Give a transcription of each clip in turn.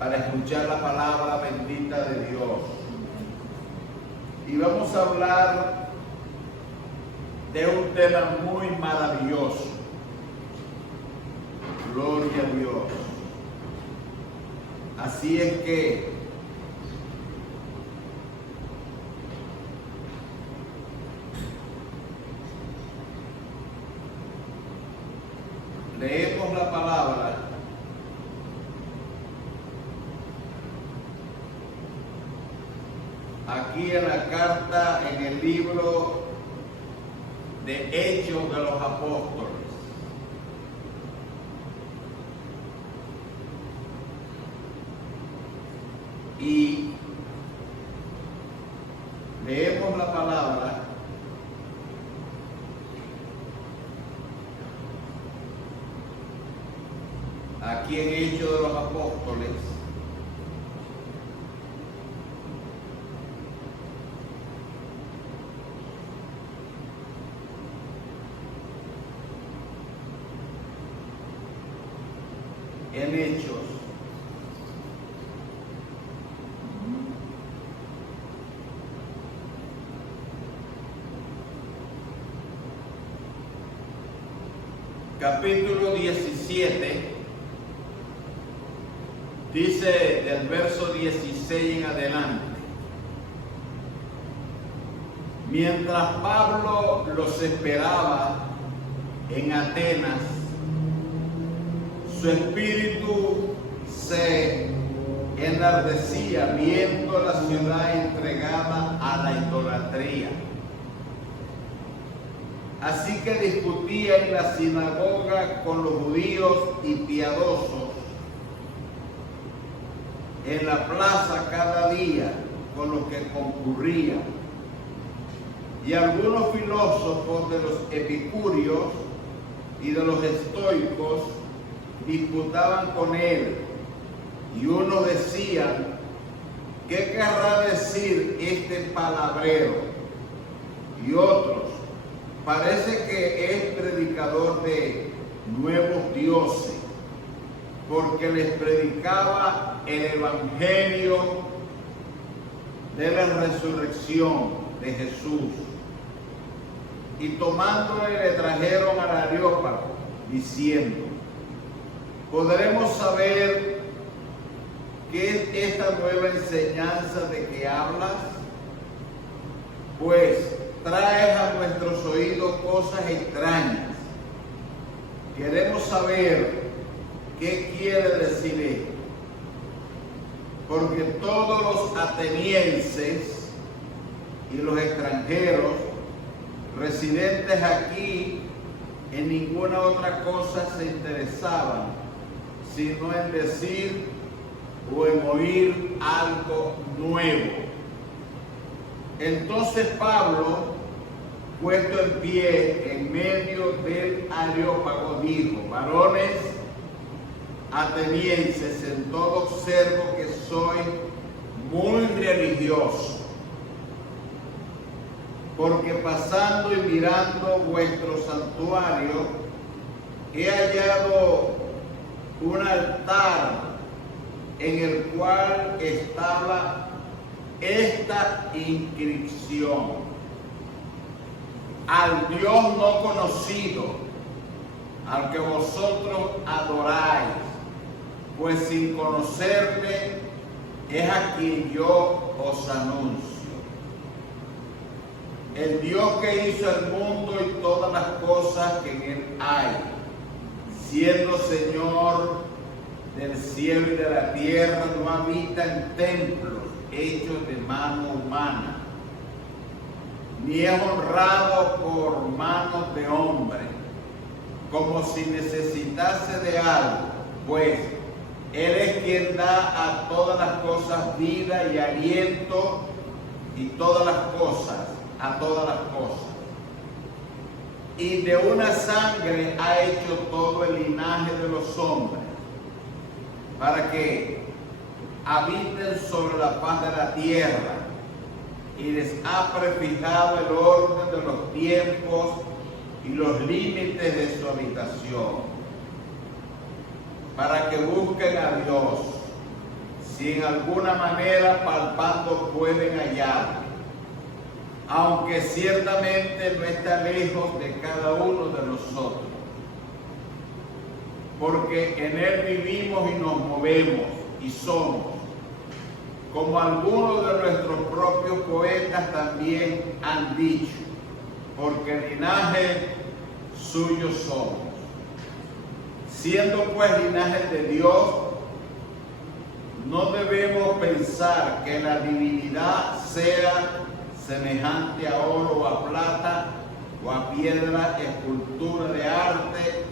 para escuchar la palabra bendita de Dios. Y vamos a hablar de un tema muy maravilloso. Gloria a Dios. Así es que leemos la palabra aquí en la carta, en el libro de Hechos de los Apóstoles. Y leemos la palabra aquí en Hechos de los Apóstoles, en Hechos, capítulo 17, dice del verso 16 en adelante: mientras Pablo los esperaba en Atenas, su espíritu se enardecía viendo la ciudad entregada a la idolatría. Así que discutía en la sinagoga con los judíos y piadosos, en la plaza cada día con los que concurrían. Y algunos filósofos de los epicúreos y de los estoicos disputaban con él, y unos decían: ¿qué querrá decir este palabrero? Y otros: parece que es predicador de nuevos dioses, porque les predicaba el evangelio de la resurrección de Jesús. Y tomándole le trajeron al Areópago, diciendo: ¿podremos saber qué es esta nueva enseñanza de que hablas? Pues traes a nuestros oídos cosas extrañas. Queremos saber qué quiere decir esto, porque todos los atenienses y los extranjeros residentes aquí en ninguna otra cosa se interesaban, sino en decir o en oír algo nuevo. Entonces Pablo, puesto en pie en medio del Areópago, dijo: varones atenienses, en todo observo que soy muy religioso, porque pasando y mirando vuestro santuario, he hallado un altar en el cual estaba esta inscripción: al Dios no conocido, al que vosotros adoráis, pues sin conocerme es a quien yo os anuncio. El Dios que hizo el mundo y todas las cosas que en él hay, siendo Señor del cielo y de la tierra, no habita en templos hechos de mano humana, ni es honrado por manos de hombre, como si necesitase de algo, pues Él es quien da a todas las cosas vida y aliento, y todas las cosas, a todas las cosas. Y de una sangre ha hecho todo el linaje de los hombres, para que habiten sobre la faz de la tierra, y les ha prefijado el orden de los tiempos y los límites de su habitación, para que busquen a Dios si en alguna manera palpando pueden hallar, aunque ciertamente no está lejos de cada uno de nosotros, porque en Él vivimos y nos movemos y somos, como algunos de nuestros propios poetas también han dicho, porque linaje suyo somos. Siendo pues linaje de Dios, no debemos pensar que la divinidad sea semejante a oro o a plata o a piedra, escultura de arte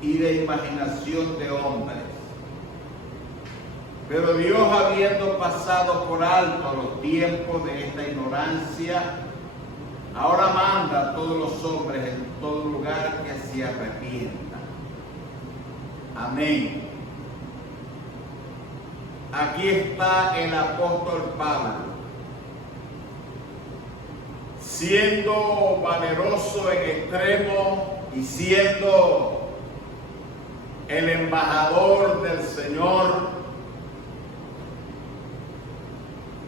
y de imaginación de hombres. Pero Dios, habiendo pasado por alto los tiempos de esta ignorancia, ahora manda a todos los hombres en todo lugar que se arrepientan. Amén. Aquí está el apóstol Pablo, siendo valeroso en extremo y siendo el embajador del Señor,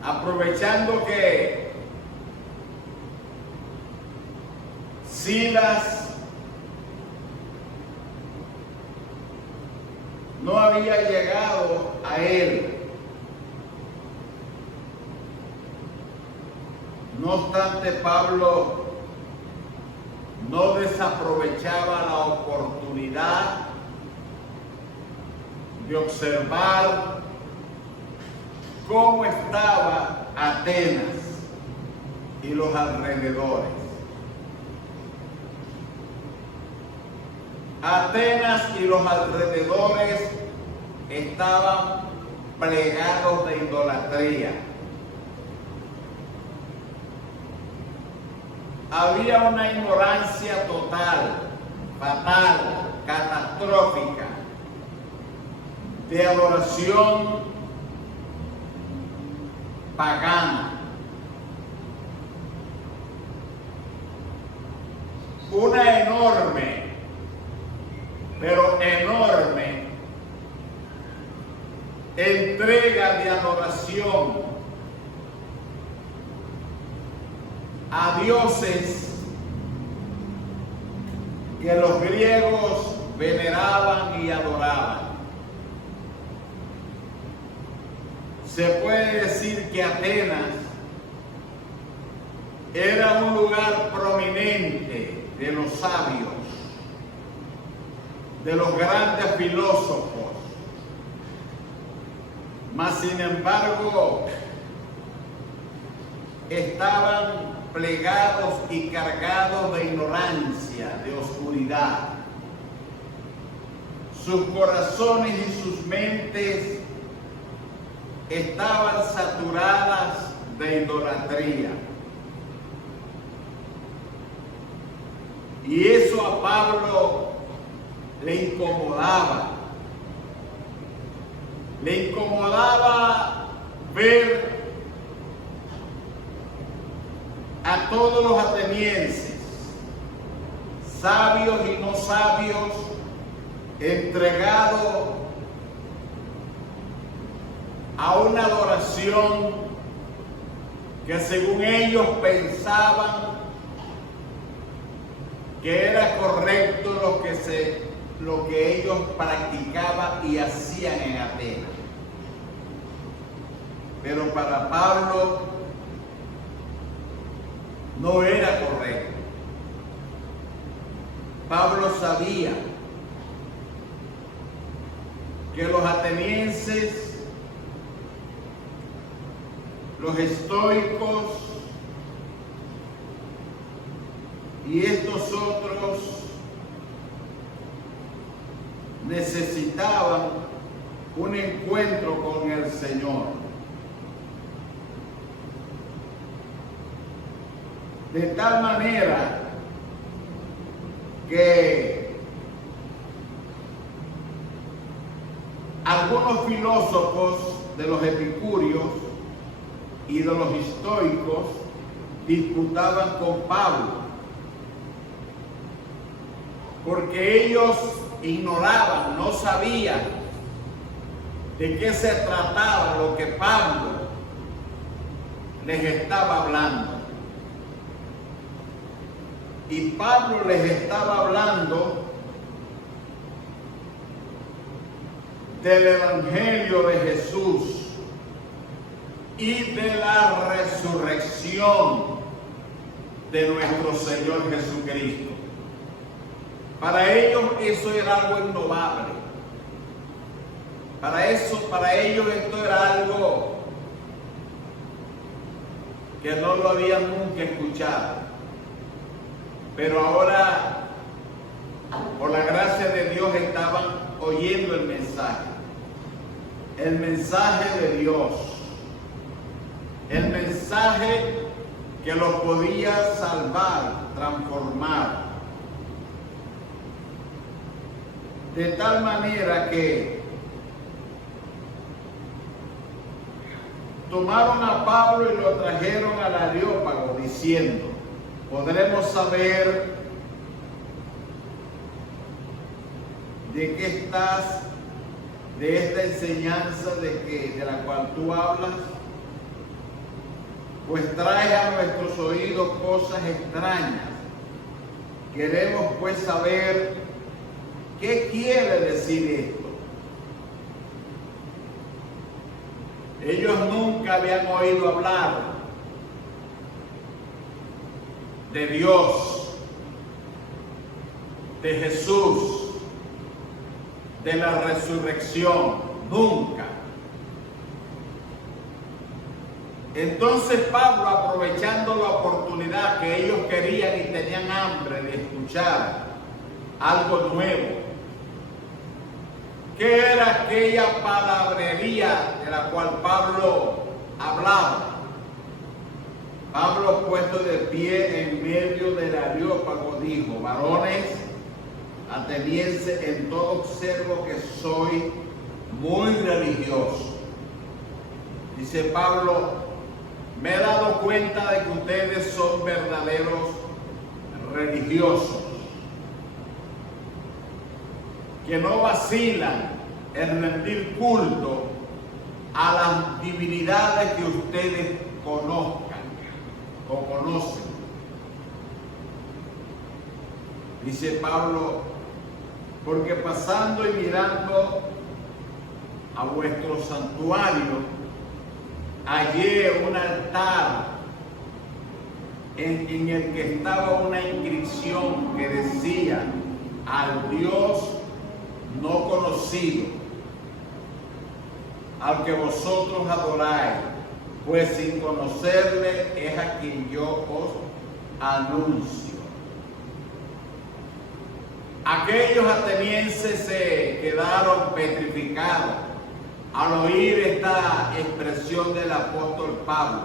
aprovechando que Silas no había llegado a él. No obstante, Pablo no desaprovechaba la oportunidad de observar cómo estaba Atenas y los alrededores. Atenas y los alrededores estaban plegados de idolatría. Había una ignorancia total, fatal, catastrófica, de adoración pagana. Una enorme, pero enorme entrega de adoración a dioses que los griegos veneraban y adoraban. Se puede decir que Atenas era un lugar prominente de los sabios, de los grandes filósofos, mas sin embargo estaban plegados y cargados de ignorancia, de oscuridad. Sus corazones y sus mentes estaban saturadas de idolatría. Y eso a Pablo le incomodaba. Le incomodaba ver a todos los atenienses, sabios y no sabios, entregados a una adoración que según ellos pensaban que era correcto lo que ellos practicaban y hacían en Atenas. Pero para Pablo no era correcto. Pablo sabía que los atenienses, los estoicos y estos otros necesitaban un encuentro con el Señor. De tal manera que algunos filósofos de los epicúreos y de los estoicos disputaban con Pablo, porque ellos ignoraban, no sabían de qué se trataba lo que Pablo les estaba hablando. Y Pablo les estaba hablando del Evangelio de Jesús y de la resurrección de nuestro Señor Jesucristo. Para ellos eso era algo innovable. Para ellos esto era algo que no lo habían nunca escuchado. Pero ahora, por la gracia de Dios, estaban oyendo el mensaje de Dios, el mensaje que los podía salvar, transformar, de tal manera que tomaron a Pablo y lo trajeron al Areópago diciendo: podremos saber de qué estás, de esta enseñanza de la cual tú hablas, pues traes a nuestros oídos cosas extrañas. Queremos pues saber qué quiere decir esto. Ellos nunca habían oído hablar de Dios, de Jesús, de la resurrección, nunca. Entonces Pablo, aprovechando la oportunidad que ellos querían y tenían hambre de escuchar algo nuevo, ¿qué era aquella palabrería de la cual Pablo hablaba? Pablo, puesto de pie en medio del Areópago, dijo: varones atenienses, en todo observo que soy muy religioso. Dice Pablo: me he dado cuenta de que ustedes son verdaderos religiosos, que no vacilan en rendir culto a las divinidades que ustedes conozcan o conocen. Dice Pablo: porque pasando y mirando a vuestro santuario, hallé un altar en el que estaba una inscripción que decía: al Dios no conocido, al que vosotros adoráis, pues sin conocerle es a quien yo os anuncio. Aquellos atenienses se quedaron petrificados al oír esta expresión del apóstol Pablo: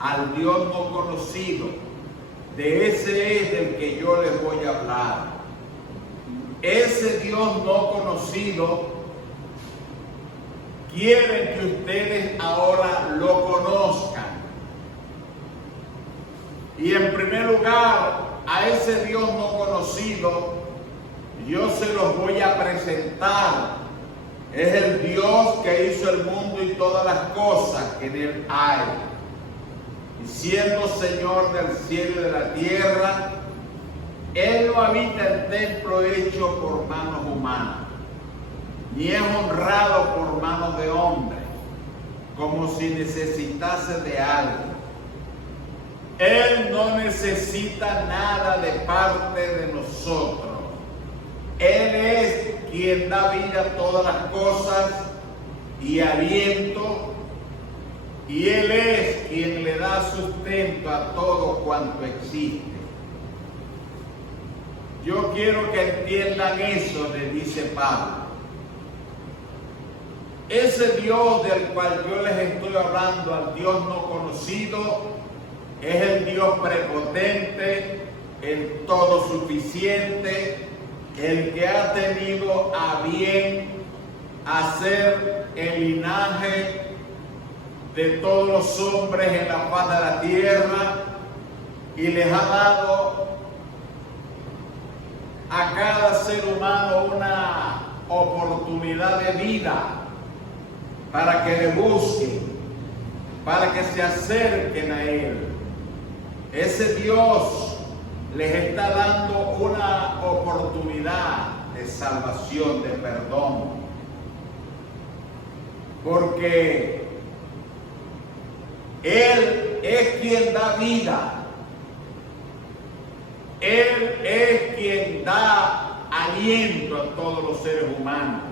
al Dios no conocido. De ese es del que yo les voy a hablar. Ese Dios no conocido quieren que ustedes ahora lo conozcan. Y en primer lugar, a ese Dios no conocido yo se los voy a presentar. Es el Dios que hizo el mundo y todas las cosas que en él hay. Y siendo Señor del cielo y de la tierra, Él no habita en templo hecho por manos humanas, ni es honrado por manos de hombres, como si necesitase de algo. Él no necesita nada de parte de nosotros. Él es quien da vida a todas las cosas y aliento, y Él es quien le da sustento a todo cuanto existe. Yo quiero que entiendan eso, le dice Pablo. Ese Dios del cual yo les estoy hablando, al Dios no conocido, es el Dios prepotente, el todo suficiente, el que ha tenido a bien hacer el linaje de todos los hombres en la faz de la tierra y les ha dado a cada ser humano una oportunidad de vida para que le busquen, para que se acerquen a Él. Ese Dios les está dando una oportunidad de salvación, de perdón, porque Él es quien da vida. Él es quien da aliento a todos los seres humanos.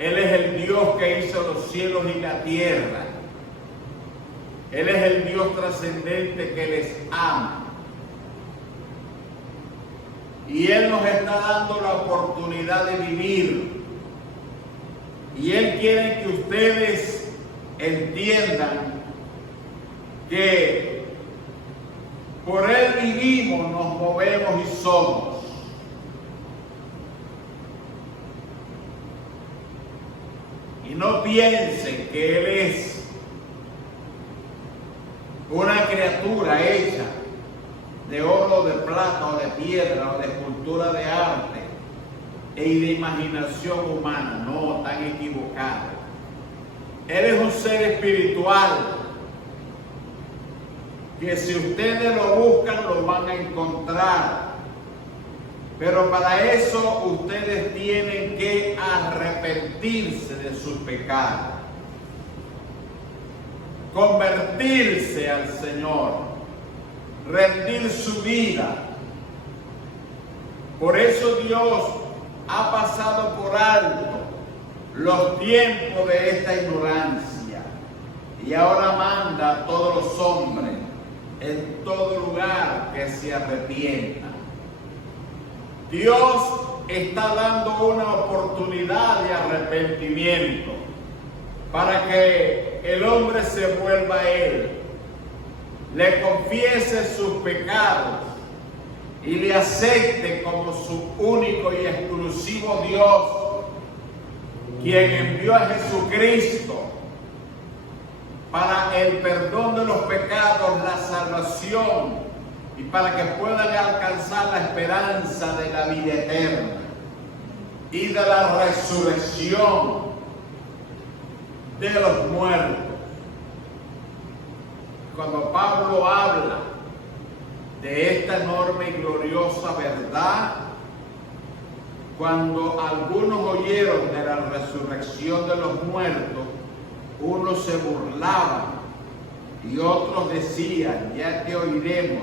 Él es el Dios que hizo los cielos y la tierra. Él es el Dios trascendente que les ama. Y Él nos está dando la oportunidad de vivir. Y Él quiere que ustedes entiendan que por Él vivimos, nos movemos y somos. Y no piensen que Él es una criatura hecha de oro, de plata, o de piedra, o de escultura de arte y de imaginación humana. No, están equivocados. Él es un ser espiritual que si ustedes lo buscan, lo van a encontrar. Pero para eso ustedes tienen que arrepentirse de sus pecados, convertirse al Señor, rendir su vida. Por eso Dios ha pasado por alto los tiempos de esta ignorancia y ahora manda a todos los hombres en todo lugar que se arrepientan. Dios está dando una oportunidad de arrepentimiento para que el hombre se vuelva a Él, le confiese sus pecados y le acepte como su único y exclusivo Dios, quien envió a Jesucristo para el perdón de los pecados, la salvación, y para que puedan alcanzar la esperanza de la vida eterna y de la resurrección de los muertos. Cuando Pablo habla de esta enorme y gloriosa verdad, cuando algunos oyeron de la resurrección de los muertos, unos se burlaban y otros decían: ya te oiremos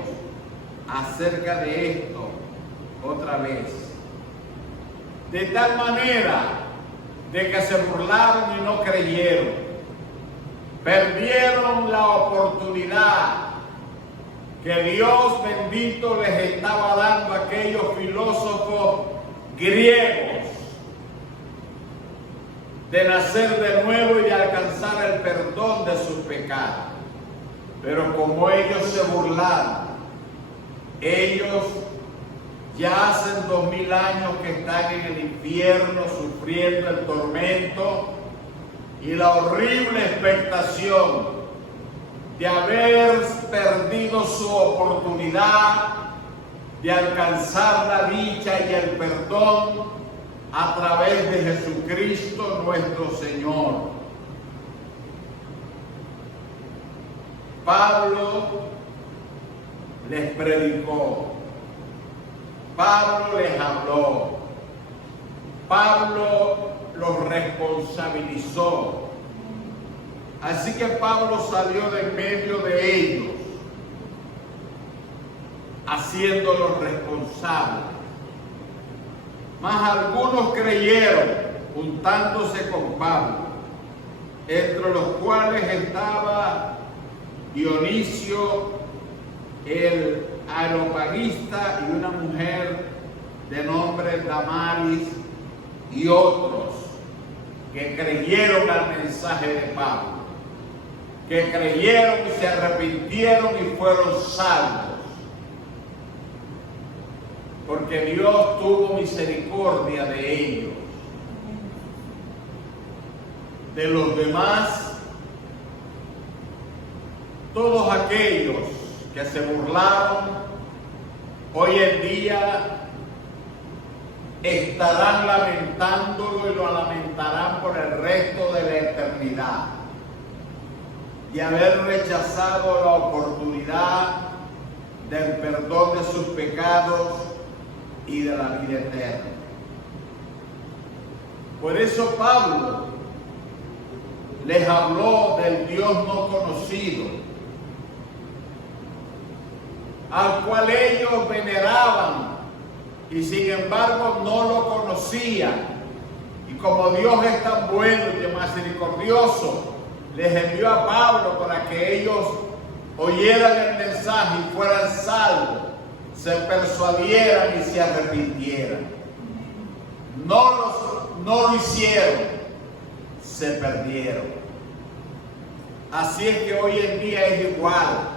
acerca de esto otra vez. De tal manera de que se burlaron y no creyeron, perdieron la oportunidad que Dios bendito les estaba dando a aquellos filósofos griegos de nacer de nuevo y de alcanzar el perdón de sus pecados. Pero como ellos se burlaron, ellos ya hacen 2000 años que están en el infierno sufriendo el tormento y la horrible expectación de haber perdido su oportunidad de alcanzar la dicha y el perdón a través de Jesucristo nuestro Señor. Pablo les predicó, Pablo les habló, Pablo los responsabilizó. Así que Pablo salió de en medio de ellos, haciéndolos responsables. Mas algunos creyeron, juntándose con Pablo, entre los cuales estaba Dionisio el areopagista y una mujer de nombre Damaris, y otros que creyeron al mensaje de Pablo, que creyeron y se arrepintieron y fueron salvos, porque Dios tuvo misericordia de ellos. De los demás, todos aquellos que se burlaron, hoy en día estarán lamentándolo y lo lamentarán por el resto humanidad, de haber rechazado la oportunidad del perdón de sus pecados y de la vida eterna. Por eso Pablo les habló del Dios no conocido, al cual ellos veneraban y sin embargo no lo conocían. Y como Dios es tan bueno y misericordioso, les envió a Pablo para que ellos oyeran el mensaje y fueran salvos, se persuadieran y se arrepintieran. No lo hicieron, se perdieron. Así es que hoy en día es igual.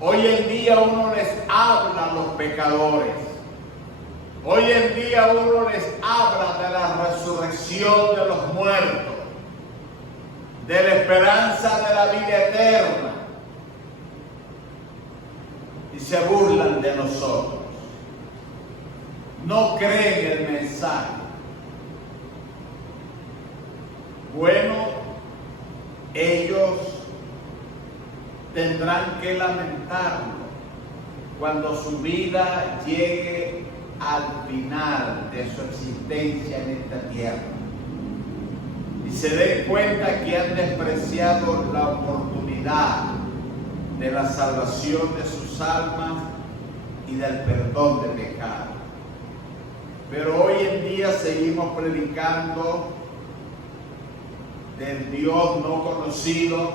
Hoy en día uno les habla a los pecadores. Hoy en día uno les habla de la resurrección de los muertos, de la esperanza de la vida eterna, y se burlan de nosotros. No creen el mensaje. Bueno, ellos tendrán que lamentarlo cuando su vida llegue al final de su existencia en esta tierra y se den cuenta que han despreciado la oportunidad de la salvación de sus almas y del perdón de pecados. Pero hoy en día seguimos predicando del Dios no conocido,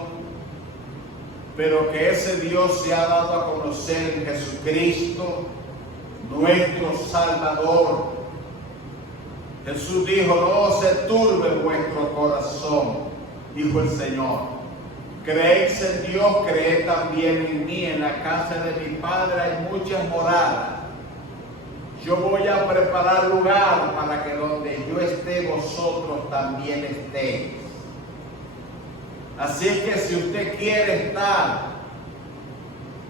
pero que ese Dios se ha dado a conocer en Jesucristo, nuestro Salvador. Jesús dijo: no se turbe vuestro corazón, dijo el Señor. Creéis en Dios, creed también en mí. En la casa de mi Padre hay muchas moradas. Yo voy a preparar lugar para que donde yo esté, vosotros también estéis. Así es que si usted quiere estar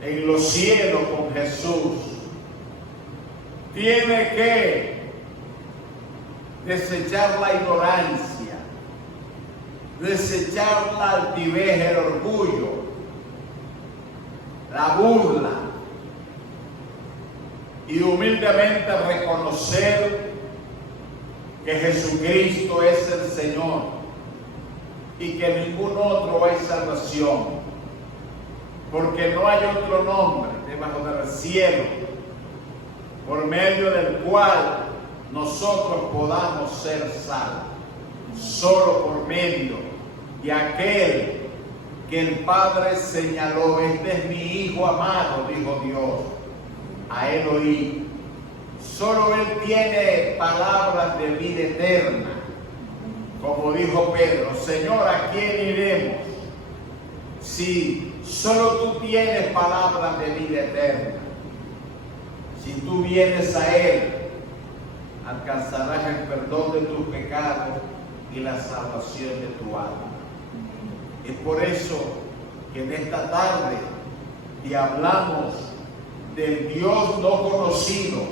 en los cielos con Jesús, tiene que desechar la ignorancia, desechar la altivez, el orgullo, la burla, y humildemente reconocer que Jesucristo es el Señor y que en ningún otro hay salvación, porque no hay otro nombre debajo del cielo por medio del cual nosotros podamos ser salvos, solo por medio de aquel que el Padre señaló. Este es mi Hijo amado, dijo Dios, a él oí. Solo él tiene palabras de vida eterna. Como dijo Pedro: Señor, ¿a quién iremos si solo tú tienes palabras de vida eterna? Si tú vienes a Él, alcanzarás el perdón de tus pecados y la salvación de tu alma. Es por eso que en esta tarde te hablamos del Dios no conocido,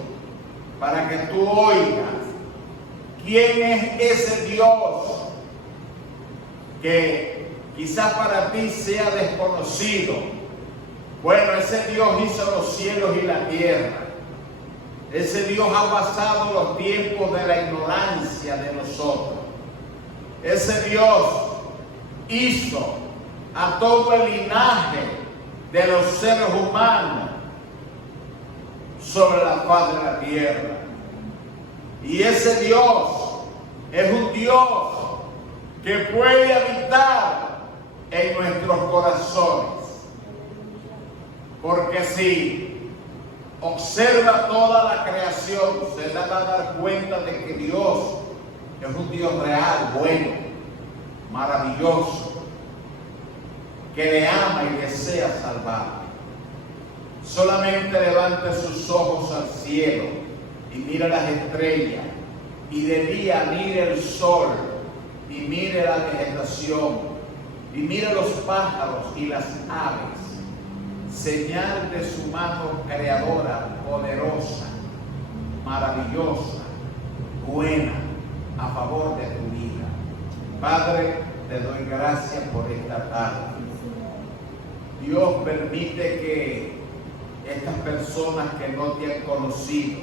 para que tú oigas quién es ese Dios que quizás para ti sea desconocido. Bueno, ese Dios hizo los cielos y la tierra. Ese Dios ha pasado los tiempos de la ignorancia de nosotros. Ese Dios hizo a todo el linaje de los seres humanos sobre la faz de la tierra. Y ese Dios es un Dios que puede habitar en nuestros corazones. Porque si observa toda la creación, se le va a dar cuenta de que Dios es un Dios real, bueno, maravilloso, que le ama y desea salvar. Solamente levante sus ojos al cielo y mire las estrellas, y de día mire el sol, y mire la vegetación, y mire los pájaros y las aves, señal de su mano creadora, poderosa, maravillosa, buena, a favor de tu vida. Padre, te doy gracias por esta tarde. Dios, permite que estas personas que no te han conocido,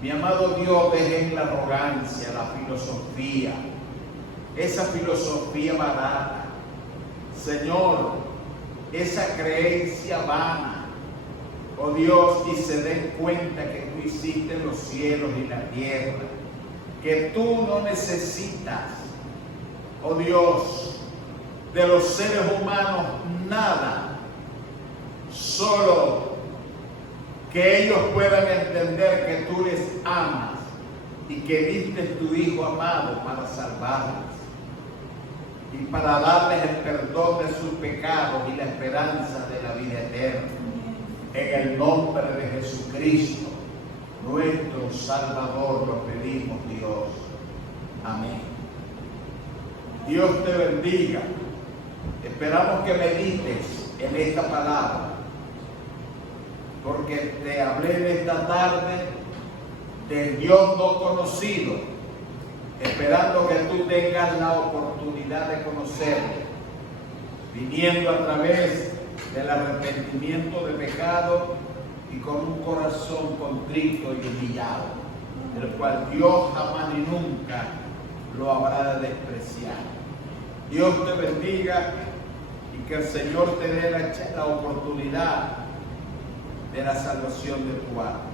mi amado Dios, dejen la arrogancia, la filosofía, esa filosofía barata, Señor, esa creencia vana, oh Dios, y se den cuenta que tú hiciste los cielos y la tierra, que tú no necesitas, oh Dios, de los seres humanos nada, solo que ellos puedan entender que tú les amas y que diste tu Hijo amado para salvarlos y para darles el perdón de sus pecados y la esperanza de la vida eterna. En el nombre de Jesucristo, nuestro Salvador, lo pedimos, Dios. Amén. Dios te bendiga. Esperamos que medites en esta palabra, porque te hablé esta tarde del Dios no conocido, esperando que tú tengas la oportunidad de conocerlo, viniendo a través del arrepentimiento de pecado y con un corazón contrito y humillado, el cual Dios jamás ni nunca lo habrá de despreciar. Dios te bendiga y que el Señor te dé la oportunidad de la salvación de tu alma.